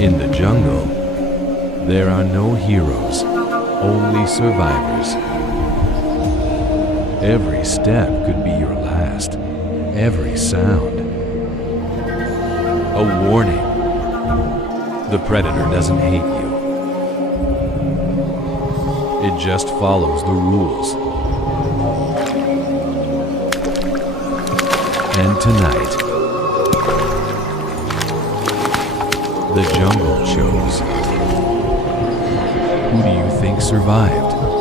In the jungle, there are no heroes, only survivors. Every step could be your last, every sound a warning. The predator doesn't hate you. It just follows the rules. And tonight, the jungle chose. Who do you think survived?